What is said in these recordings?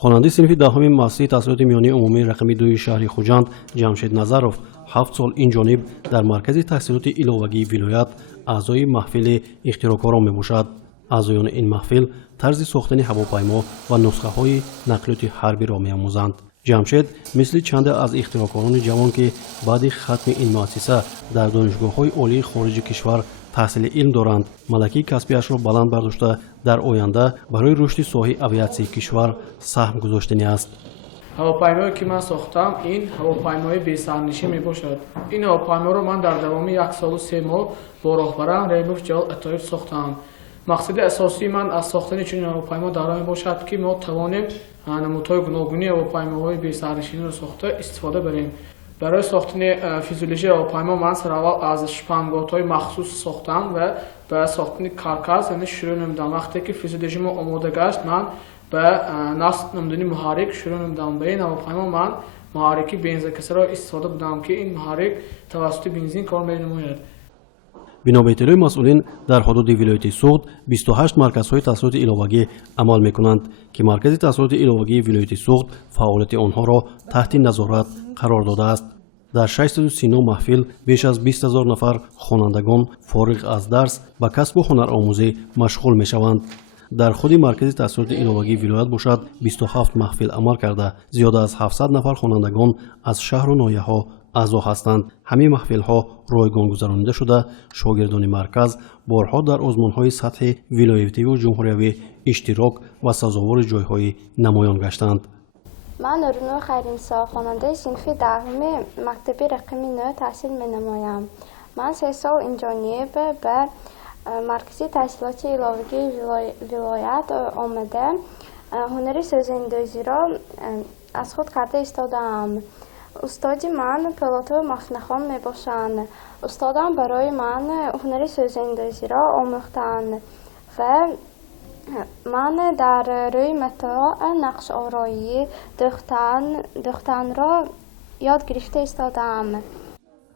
خواننده صنف دهم مؤسسه تحصیلات میانی عمومی رقم 2 شهر خوجند جمشید نظرов 7 سال این جانب در مرکز تحصیلات ایلوگی ولایت اعضای محفل اختراعکاران میباشد. اعضایان این محفل طرز ساختن هواپیما و نسخه های نقلیات حربی را میآموزند. جمشید مثل چند از اختراعکاران جوان که بعد ختم این مؤسسه در دانشگاه‌های عالی خارج کشور تحصیل علم دارند، ملکه کسبیش را بلند برداشته در آینده برای رشد ساحه آویاسیون کشور سهم گذاشتنی است. هواپیمایی که من ساختم این هواپیمای بی‌سرنشین میباشد. این هواپیما را من در دوام 1 سال و 3 ماه با راهبرم ریموف جال اتایف ساختم. مقصد اساسی من از ساختن چنین هواپیما در آن باشد که ما توانیم نمودهای گوناگونی هواپیماهای بی‌سرنشین را ساخته استفاده بریم. برای ساختن فیزیولوژی هواپیما من سراول از شپنگات‌های مخصوص ساختم و به ساختن کارکاس یعنی شروع نمیدم. وقتی که فیزیولوژی ما آماده گشت من به نصب نمودن محرک شروع نمیدم. به این هواپیما من محرک بنزینکسر را استفاده بدم که این محرک توسط بنزین کار می‌نماید. بنا به اطلاع مسئولین در حدود ولایت سوخت 28 مرکزهای تحصیلات ایلوگی عمل می‌کنند که مرکز تحصیلات ایلوگی ولایت سوخت فعالیت آنها را تحت نظارت قرار داده است. در 639 محفل بیش از 20000 نفر خوانندگان فارغ از درس به کسب و هنرآموزی مشغول می‌شوند. در خود مرکز تحصیلات ایلوگی ولایت باشد 27 محفل عمل کرده زیاده از 700 نفر خوانندگان از شهر و ناحیه‌ها اعضا هستند. همه محفل‌ها رایگان گذرانیده شده شاگردان مرکز بارها در آزمون‌های سطح ولایتی و جمهوریوی اشتراک و سزاوار جای‌های نمایان گشتند. من رونو خیرینسا خواننده صنف دهم مکتب رقم 9 تحصیل می‌نمایم. من 3 سال اینجا به مرکز تحصیلات ایلوگی ولایت آمده هنر سازاندازی را از خود کرده ایستادم. استادی من پیلوت ماشین‌خوان میباشند. استادم برای من هنر سازاندازی را آموختند و من در روی متاع نقش آرایی دختن را یاد گرفته ایستادم.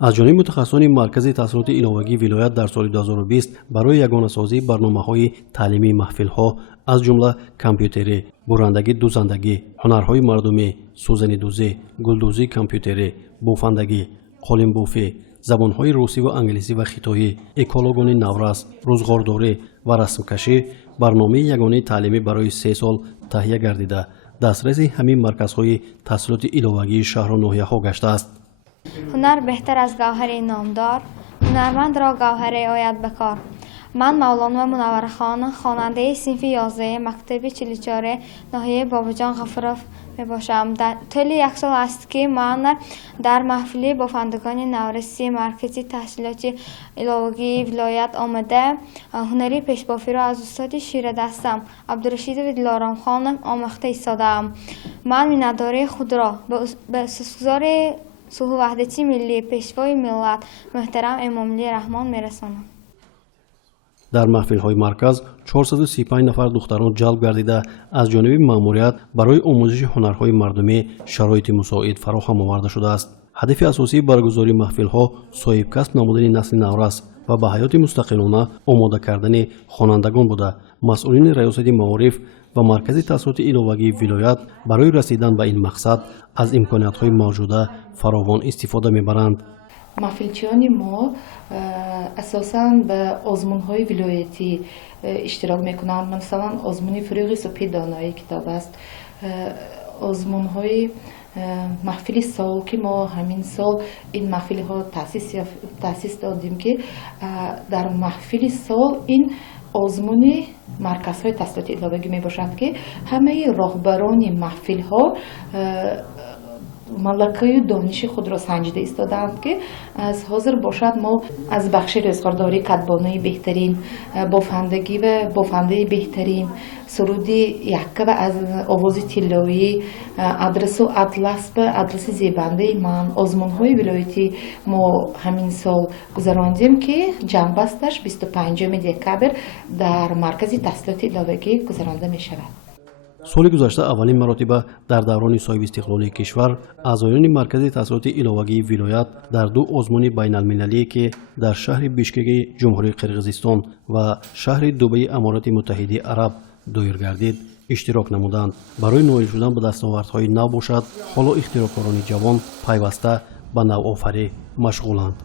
از جانب متخصصان مرکز تحصیلات ایلوگی ولایت در سال 2020 برای یگانه سازی برنامه‌های تعلیمی محفل‌ها از جمله کامپیوتری، برندگی دوزندگی، هنرهای مردمی، سوزنی دوزی، گلدوزی کامپیوتری، بوفندگی، قالین بوفی، زبان‌های روسی و انگلیسی و خطایی، اکولوژی نورس، روزگارداری و رسمکشی برنامه یگانه تعلیمی برای 3 سال تهیه گردیده دسترس همین مرکزهای تحصیلات ایلوگی شهر و ناحیه‌ها گشته است. هنر بهتر از گوهر نامدار، هنرمند را گوهر آید بکار. من مولانا منور خان خواننده صنف 11 مکتب 44 ناحیه باباجان غفرов میباشم. در طول 1 سال است که من در محفل بافندگان نورسی مرکز تحصیلات ایلوگی ولایت آمده هنری پیشبافی را از استاد شیر دستم عبدالرشید و دلارام خانم آموخته ایستادم. من مینداره خود را به سوگزار صلح وحدتی ملی پیشوای ملت محترم امامعلی رحمان میرسانم. در محفل‌های مرکز 435 نفر دختران جلب گردیده از جانب مأموریت برای آموزش هنرهای مردمی شرایط مساعد فراهم آورده شده است. هدف اساسی برگزاری محفل‌ها صاحب کسب نمودن نسل نورس و به حیات مستقلانه آماده کردن خوانندگان بوده. مسئولین ریاست معارف و مرکز تحصیلات ایلوگی ولایت برای رسیدن به این مقصد از امکانات‌های موجوده فراوان استفاده می‌برند. محفلچیان ما اساساً به آزمون‌های ولایتی اشتراک می‌کنند. مثلا آزمون فروغ صبحی دانایی کتاب است. آزمون‌های محفل سال که ما همین سال این محفل‌ها تأسیس دادیم که در محفل سال این آزمون مرکزهای تحصیلات ایلوگی میباشند که همه راهبران محفل‌ها ملکه دانش خود را سنجیده ایستادند که از حاضر باشد ما از بخش روزگارداری کدبانه بهترین، بافندگی و بافنده بهترین، سرودی یکه و از آواز طلایی، ادرس و اطلس به ادرس زیبنده من آزمون‌های ولایتی ما همین سال گذراندیم که جنبستش 25 دکتر در مرکز تحصیلات ایلوگی گذرانده می شود. سال گذشته اولین مراتب در دوران صاحب استقلالی کشور اعضایان مرکز تحصیلات ایلوگی ولایت در 2 آزمون بین المللی که در شهر بیشکک جمهوری قرقیزستان و شهر دبی امارات متحده عرب دایر گردید иштирок намуданд. Барои ноил шудан ба дастовардҳои нав бошад, ҳоло ихтироқорони ҷавон пайваста ба навофарӣ машғуланд.